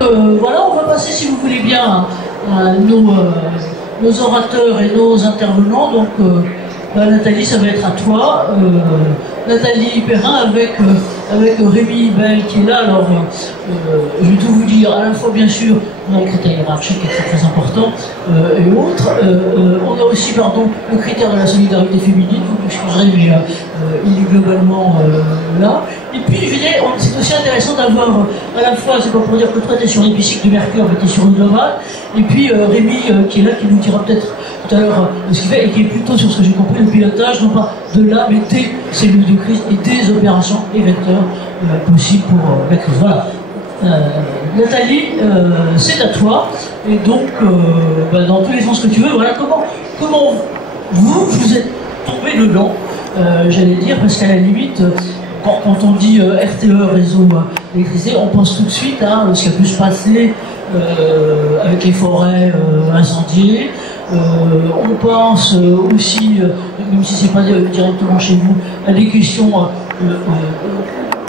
Voilà, on va passer, si vous voulez bien, à nos orateurs et nos intervenants. Donc, Nathalie, ça va être à toi. Nathalie Perrin avec Rémi Bell qui est là. Alors, je vais tout vous dire, à la fois, bien sûr, on a le critère hiérarchique qui est très, très important, et autres. On a aussi, pardon, le critère de la solidarité féminine, vous m'excuserez, mais il est globalement là. Et puis, je dirais, c'est aussi intéressant d'avoir à la fois, c'est pas pour dire que toi, tu es sur l'épicycle du Mercure, mais tu es sur le global, et puis Rémi qui est là, qui nous dira peut-être tout à l'heure ce qu'il fait, et qui est plutôt sur ce que j'ai compris, le pilotage, non pas de là, mais des cellules de crise et des opérations et vecteurs possibles pour la crise. Voilà. Nathalie, c'est à toi, et donc, dans tous les sens que tu veux, voilà, comment vous êtes tombé dedans, j'allais dire, parce qu'à la limite, quand on dit RTE, réseau d'électricité, on pense tout de suite à ce qui a pu se passer avec les forêts incendiées. On pense aussi, même si ce n'est pas directement chez vous, à des questions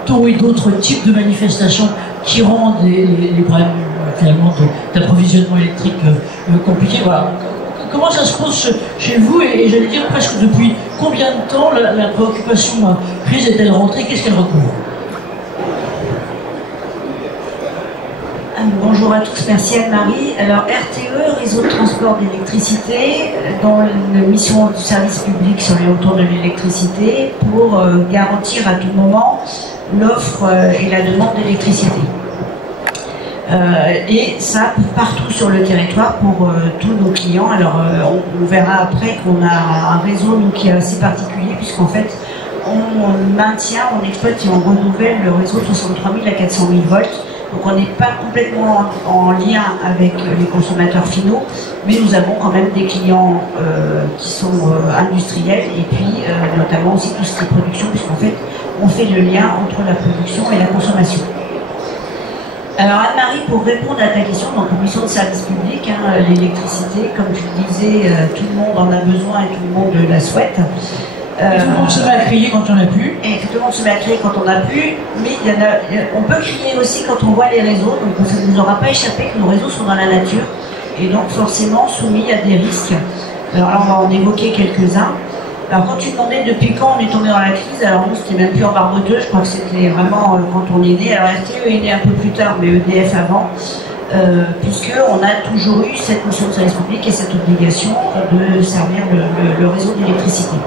d'eau et d'autres types de manifestations qui rendent les problèmes finalement d'approvisionnement électrique compliqués. Voilà. Comment ça se pose chez vous et j'allais dire presque depuis combien de temps la préoccupation crise est-elle rentrée? Qu'est-ce qu'elle recouvre? Bonjour à tous, merci Anne-Marie. Alors RTE, réseau de transport d'électricité, dont la mission du service public serait autour de l'électricité pour garantir à tout moment l'offre et la demande d'électricité. Et ça partout sur le territoire pour tous nos clients. Alors on verra après qu'on a un réseau nous, qui est assez particulier puisqu'en fait on maintient, on exploite et on renouvelle le réseau de 63 000 à 400 000 volts. Donc on n'est pas complètement en lien avec les consommateurs finaux, mais nous avons quand même des clients qui sont industriels et puis notamment aussi tout ce qui est production, puisqu'en fait on fait le lien entre la production et la consommation. Alors Anne-Marie, pour répondre à ta question, donc mission de service public, l'électricité, comme tu le disais, tout le monde en a besoin et tout le monde la souhaite. Tout le monde se met à crier quand on n'a plus. Et tout le monde se met à crier quand on n'a plus, mais on peut crier aussi quand on voit les réseaux, donc ça ne nous aura pas échappé que nos réseaux sont dans la nature, et donc forcément soumis à des risques. Alors là, on va en évoquer quelques-uns. Alors quand tu demandais depuis quand on est tombé dans la crise, alors nous c'était même plus en barboteux, je crois que c'était vraiment quand on est né. Alors RTE est né un peu plus tard, mais EDF avant, puisqu'on a toujours eu cette mission de service public et cette obligation de servir le réseau d'électricité.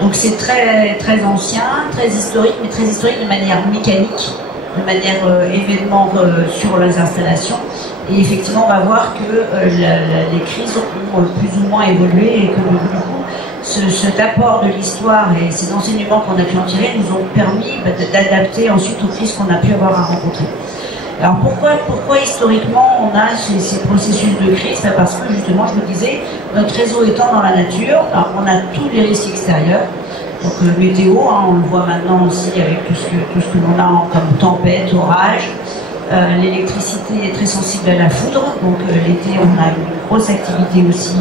Donc c'est très, très ancien, très historique, mais très historique de manière mécanique, de manière événement sur les installations. Et effectivement, on va voir que les crises ont plus ou moins évolué et que du coup, cet apport de l'histoire et ces enseignements qu'on a pu en tirer nous ont permis d'adapter ensuite aux crises qu'on a pu avoir à rencontrer. Alors pourquoi historiquement on a ces processus de crise? Parce que justement, je me disais, notre réseau étant dans la nature, alors on a tous les risques extérieurs, donc météo, on le voit maintenant aussi avec tout ce que l'on a comme tempête, orage. L'électricité est très sensible à la foudre, donc l'été on a une grosse activité aussi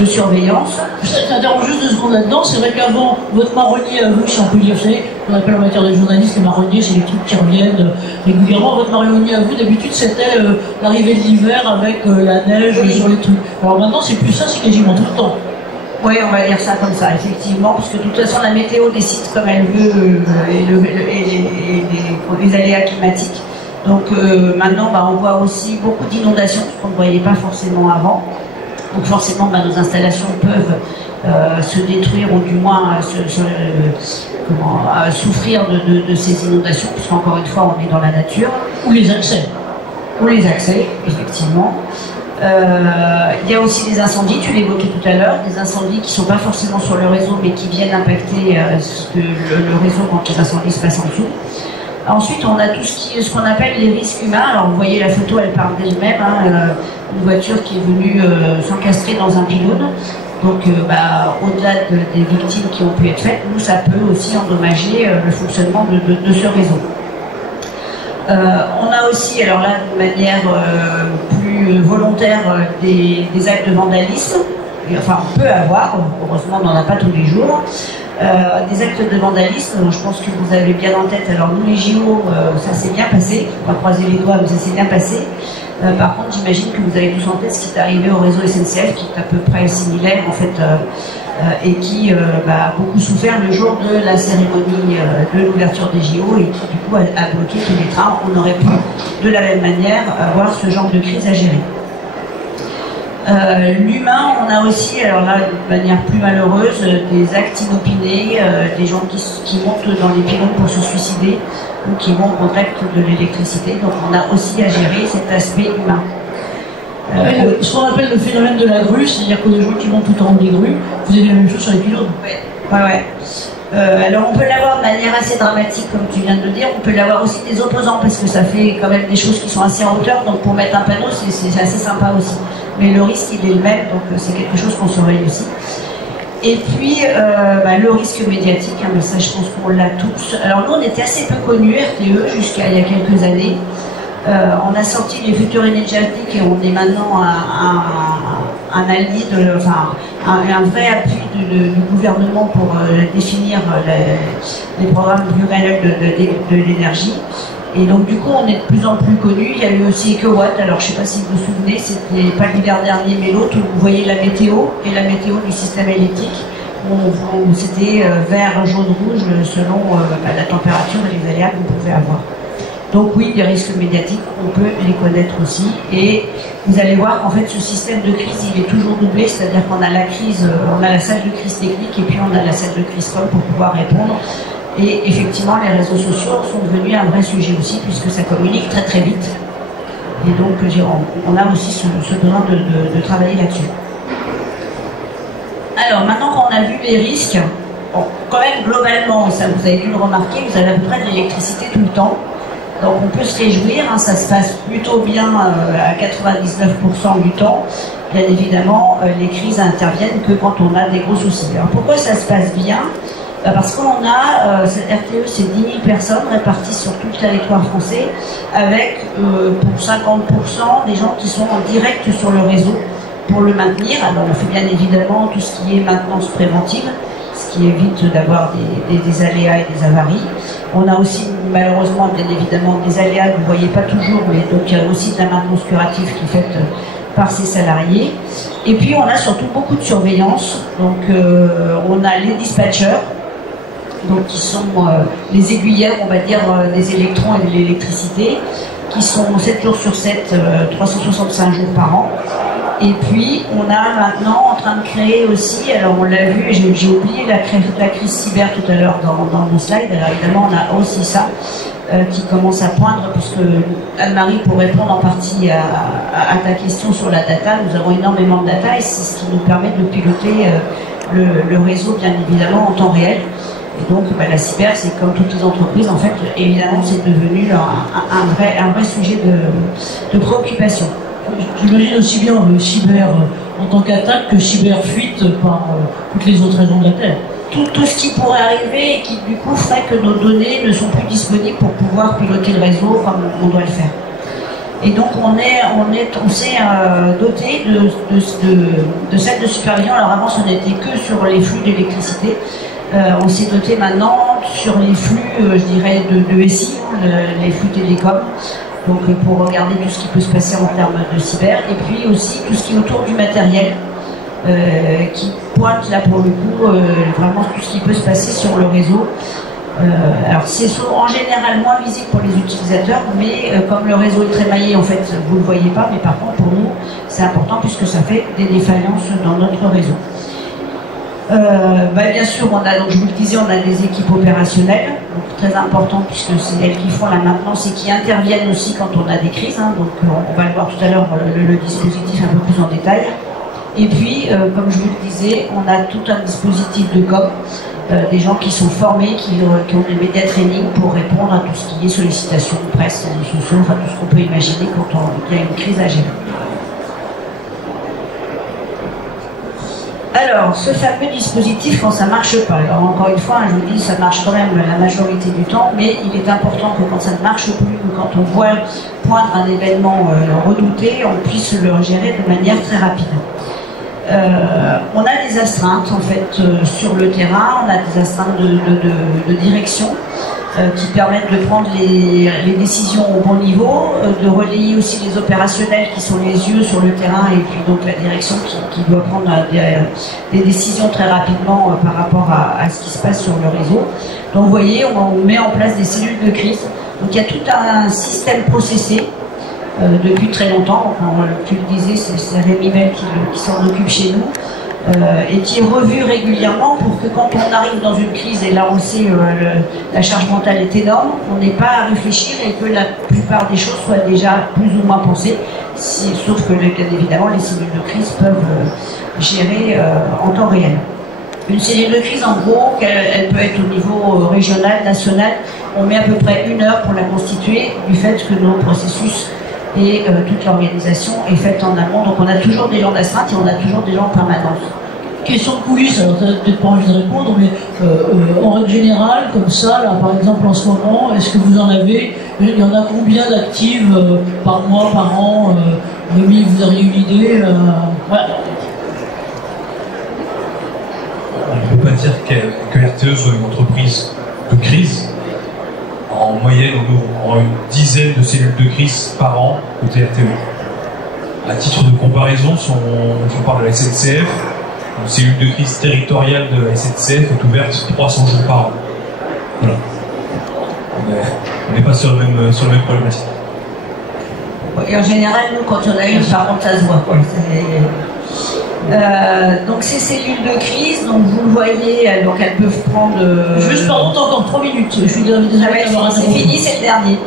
de surveillance. Je t'interromps juste 2 secondes là-dedans, c'est vrai qu'avant, votre marronnier à vous, si on peut dire, vous savez, on appelle en matière de journalistes les marronniers, c'est les trucs qui reviennent régulièrement. Votre marronnier à vous, d'habitude, c'était l'arrivée de l'hiver avec la neige sur les trucs. Alors maintenant, c'est plus ça, c'est quasiment tout le temps. Oui, on va dire ça comme ça, effectivement, parce que de toute façon, la météo décide comme elle veut les aléas climatiques. Donc maintenant, on voit aussi beaucoup d'inondations, ce qu'on ne voyait pas forcément avant. Donc forcément, nos installations peuvent se détruire ou du moins souffrir de ces inondations, puisqu'encore une fois, on est dans la nature. Ou les accès. Ou les accès, effectivement. Il y a aussi des incendies, tu l'évoquais tout à l'heure, des incendies qui ne sont pas forcément sur le réseau, mais qui viennent impacter le réseau quand les incendies se passent en dessous. Ensuite, on a tout ce qu'on appelle les risques humains. Alors, vous voyez, la photo, elle parle d'elle-même. Une voiture qui est venue s'encastrer dans un pylône. Donc, au-delà des victimes qui ont pu être faites, nous, ça peut aussi endommager le fonctionnement de ce réseau. On a aussi, alors là, de manière plus volontaire, des actes de vandalisme. Enfin, on peut avoir, heureusement, on n'en a pas tous les jours. Des actes de vandalisme, je pense que vous avez bien en tête. Alors nous les JO, ça s'est bien passé, on va croiser les doigts, mais ça s'est bien passé. Par contre, j'imagine que vous avez tous en tête ce qui est arrivé au réseau SNCF, qui est à peu près similaire en fait, et qui a beaucoup souffert le jour de la cérémonie de l'ouverture des JO et qui du coup a bloqué tous les trains. On aurait pu de la même manière avoir ce genre de crise à gérer. L'humain, on a aussi, alors là de manière plus malheureuse, des actes inopinés, des gens qui montent dans les pylônes pour se suicider ou qui vont en contact de l'électricité. Donc on a aussi à gérer cet aspect humain. Ce qu'on appelle le phénomène de la grue, c'est-à-dire que les gens qui montent tout en haut des grues, vous avez la même chose sur les pylônes. Ouais. Alors on peut l'avoir de manière assez dramatique, comme tu viens de le dire. On peut l'avoir aussi des opposants, parce que ça fait quand même des choses qui sont assez en hauteur. Donc pour mettre un panneau, c'est assez sympa aussi. Mais le risque, il est le même, donc c'est quelque chose qu'on surveille aussi. Et puis, le risque médiatique, mais ça, je pense qu'on l'a tous. Alors nous, on était assez peu connus, RTE, jusqu'à il y a quelques années. On a sorti les futurs énergétiques et on est maintenant un allié, un vrai appui du gouvernement pour définir les programmes pluriannuels de l'énergie. Et donc du coup on est de plus en plus connus. Il y a eu aussi EcoWatt, alors je ne sais pas si vous vous souvenez, c'était pas l'hiver dernier mais l'autre, où vous voyez la météo et la météo du système électrique, où c'était vert, jaune, rouge selon la température et les aléas qu'on pouvait avoir. Donc oui, des risques médiatiques, on peut les connaître aussi. Et vous allez voir qu'en fait ce système de crise, il est toujours doublé, c'est-à-dire qu'on a la crise, on a la salle de crise technique et puis on a la salle de crise com pour pouvoir répondre. Et effectivement, les réseaux sociaux sont devenus un vrai sujet aussi, puisque ça communique très très vite. Et donc, on a aussi ce besoin de travailler là-dessus. Alors, maintenant qu'on a vu les risques, bon, quand même, globalement, ça vous avez dû le remarquer, vous avez à peu près de l'électricité tout le temps. Donc, on peut se réjouir, hein, ça se passe plutôt bien à 99% du temps. Bien évidemment, les crises interviennent que quand on a des gros soucis. Alors, pourquoi ça se passe bien ? Parce qu'on a, RTE, c'est 10 000 personnes réparties sur tout le territoire français, avec pour 50% des gens qui sont en direct sur le réseau pour le maintenir. Alors on fait bien évidemment tout ce qui est maintenance préventive, ce qui évite d'avoir des aléas et des avaries. On a aussi malheureusement bien évidemment des aléas que vous ne voyez pas toujours, mais donc il y a aussi de la maintenance curative qui est faite par ces salariés. Et puis on a surtout beaucoup de surveillance, donc on a les dispatchers, donc qui sont les aiguilleurs, on va dire, des électrons et de l'électricité, qui sont 7 jours sur 7, 365 jours par an. Et puis, on a maintenant en train de créer aussi, alors on l'a vu, j'ai oublié la crise cyber tout à l'heure dans mon slide, alors évidemment on a aussi ça qui commence à poindre, puisque Anne-Marie, pour répondre en partie à ta question sur la data, nous avons énormément de data et c'est ce qui nous permet de piloter le réseau, bien évidemment, en temps réel. Et donc la cyber, c'est comme toutes les entreprises, en fait, évidemment, c'est devenu un vrai sujet de préoccupation. J'imagine aussi bien le cyber en tant qu'attaque que cyber-fuite par toutes les autres régions de la Terre. Tout ce qui pourrait arriver et qui du coup ferait que nos données ne sont plus disponibles pour pouvoir piloter le réseau comme on doit le faire. Et donc on s'est doté de salles de supervision. Alors avant, ce n'était que sur les flux d'électricité. On s'est doté maintenant sur les flux, je dirais, de SI, les flux télécom, donc pour regarder tout ce qui peut se passer en termes de cyber, et puis aussi tout ce qui est autour du matériel, qui pointe là pour le coup vraiment tout ce qui peut se passer sur le réseau. Alors c'est en général moins visible pour les utilisateurs, mais comme le réseau est très maillé, en fait, vous ne le voyez pas, mais par contre pour nous, c'est important puisque ça fait des défaillances dans notre réseau. Bien sûr, donc je vous le disais, on a des équipes opérationnelles, donc très importantes puisque c'est elles qui font la maintenance et qui interviennent aussi quand on a des crises. Hein, donc on va le voir tout à l'heure, le dispositif un peu plus en détail. Et puis, comme je vous le disais, on a tout un dispositif de com, des gens qui sont formés, qui ont des médias training pour répondre à tout ce qui est sollicitation, presse, réseaux sociaux, enfin tout ce qu'on peut imaginer quand il y a une crise à gérer. Alors, ce fameux dispositif, quand ça ne marche pas, alors encore une fois, je vous dis, ça marche quand même la majorité du temps, mais il est important que quand ça ne marche plus, que quand on voit poindre un événement redouté, on puisse le gérer de manière très rapide. On a des astreintes en fait sur le terrain, on a des astreintes de direction qui permettent de prendre les décisions au bon niveau, de relayer aussi les opérationnels qui sont les yeux sur le terrain et puis donc la direction qui doit prendre des décisions très rapidement par rapport à ce qui se passe sur le réseau. Donc vous voyez, on met en place des cellules de crise. Donc il y a tout un système processé depuis très longtemps. Enfin, tu le disais, c'est Rémi Bell qui s'en occupe chez nous. Et qui est revu régulièrement pour que quand on arrive dans une crise, et là on sait la charge mentale est énorme, on n'ait pas à réfléchir et que la plupart des choses soient déjà plus ou moins pensées, sauf que bien évidemment les cellules de crise peuvent gérer en temps réel. Une cellule de crise, en gros, elle peut être au niveau régional, national, on met à peu près 1 heure pour la constituer, du fait que nos processus et toute l'organisation est faite en amont. Donc on a toujours des gens d'astreinte et on a toujours des gens en permanence. Question de coulisses, alors tu n'as peut-être pas envie de répondre, mais en règle générale, comme ça, là par exemple en ce moment, est-ce que vous en avez, il y en a combien d'actives par mois, par an Rémi, vous auriez une idée ouais. On ne peut pas dire que RTE soit une entreprise de crise. En moyenne, on ouvre une dizaine de cellules de crise par an côté RTE. À titre de comparaison, si on parle de la SNCF, une cellule de crise territoriale de la SNCF est ouverte 300 jours par an. Voilà. On n'est pas sur le même problématique. Et en général, nous, quand on a une, par contre, ça se voit. Donc ces cellules de crise, donc vous le voyez, donc elles peuvent prendre... Juste par contre, encore 3 minutes. Je suis désolée d'avoir c'est fini, c'est le dernier.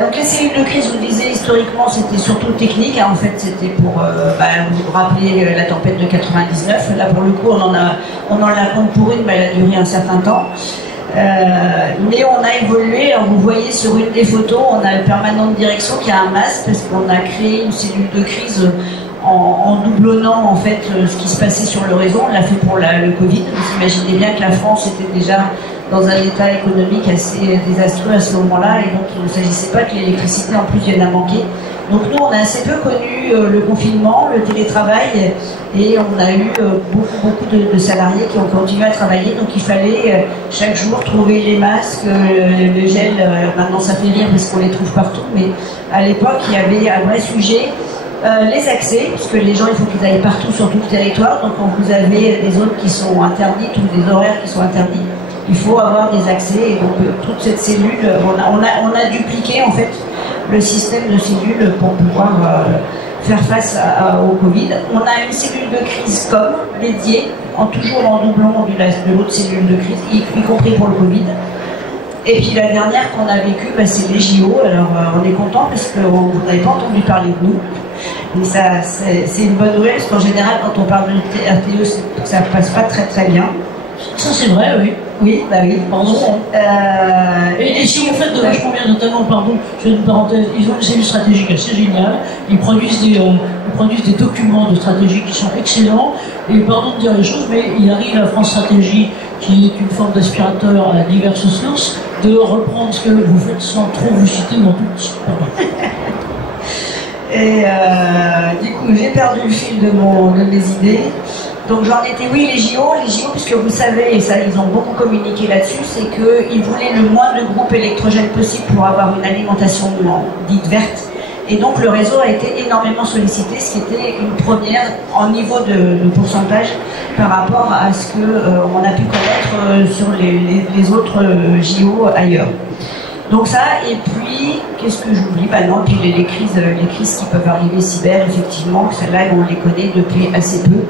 Donc les cellules de crise, je vous disais, historiquement, c'était surtout technique. Hein, en fait, c'était pour vous rappeler la tempête de 99. Là, pour le coup, on en la compte pour une, mais elle a duré un certain temps. Mais on a évolué. Alors, vous voyez sur une des photos, on a le permanent de direction qui a un masque, parce qu'on a créé une cellule de crise en doublonnant en fait ce qui se passait sur le réseau. On l'a fait pour le Covid. Vous imaginez bien que la France était déjà dans un état économique assez désastreux à ce moment-là, et donc il ne s'agissait pas que l'électricité en plus vienne à manquer. Donc nous, on a assez peu connu le confinement, le télétravail, et on a eu beaucoup de salariés qui ont continué à travailler, donc il fallait chaque jour trouver les masques, le gel. Maintenant ça fait rire parce qu'on les trouve partout, mais à l'époque il y avait un vrai sujet. Les accès, puisque les gens, il faut qu'ils aillent partout sur tout le territoire. Donc quand vous avez des zones qui sont interdites ou des horaires qui sont interdits, il faut avoir des accès. Et donc toute cette cellule, on a dupliqué en fait le système de cellules pour pouvoir faire face au Covid. On a une cellule de crise comme dédiée, toujours en doublon de l'autre cellule de crise, y compris pour le Covid. Et puis la dernière qu'on a vécue, c'est les JO. Alors on est content parce que vous n'avez pas entendu parler de nous. Et ça, c'est une bonne nouvelle, parce qu'en général, quand on parle de RTE, ça ne passe pas très bien. Ça, c'est vrai, oui. Oui, bah oui. Pardon. Et si vous faites de vachement bien, notamment, pardon, je fais une parenthèse, ils ont une cellule stratégique assez géniale. Ils produisent des documents de stratégie qui sont excellents. Et pardon de dire les choses, mais il arrive à France Stratégie, qui est une forme d'aspirateur à diverses sources, de reprendre ce que vous faites sans trop vous citer dans tout. Et du coup, j'ai perdu le fil de mes idées. Donc j'en étais, oui, les JO, puisque vous savez, et ça, ils ont beaucoup communiqué là-dessus, c'est qu'ils voulaient le moins de groupes électrogènes possible pour avoir une alimentation dite verte. Et donc le réseau a été énormément sollicité, ce qui était une première en niveau de pourcentage par rapport à ce qu'on a pu connaître sur les autres JO ailleurs. Donc ça, et puis, qu'est-ce que j'oublie? Non, puis les crises qui peuvent arriver cyber, effectivement, celles-là, on les connaît depuis assez peu.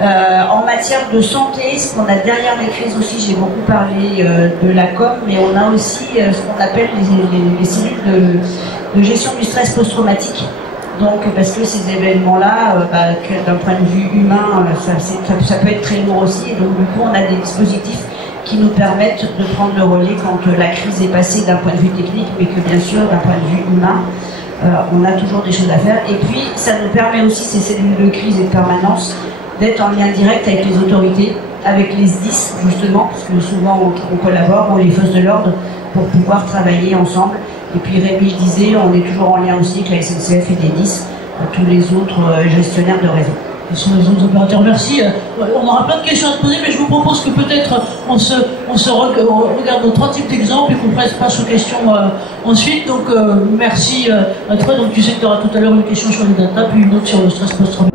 En matière de santé, ce qu'on a derrière les crises aussi, j'ai beaucoup parlé de la com, mais on a aussi ce qu'on appelle les cellules de gestion du stress post-traumatique. Donc, parce que ces événements-là, d'un point de vue humain, ça peut être très lourd aussi, et donc du coup, on a des dispositifs qui nous permettent de prendre le relais quand la crise est passée d'un point de vue technique, mais que bien sûr, d'un point de vue humain, on a toujours des choses à faire. Et puis, ça nous permet aussi, ces cellules de crise et de permanence, d'être en lien direct avec les autorités, avec les SDIS, justement, parce que souvent on collabore, ou les forces de l'ordre, pour pouvoir travailler ensemble. Et puis Rémi, je disais, on est toujours en lien aussi avec la SNCF et les DIS, tous les autres gestionnaires de réseau. Quels sont les autres opérateurs? Merci. On aura plein de questions à te poser, mais je vous propose que peut-être on regarde nos 3 types d'exemples et qu'on passe aux questions ensuite. Donc merci à toi. Donc tu sais que tu auras tout à l'heure une question sur les data, puis une autre sur le stress post-traumatique.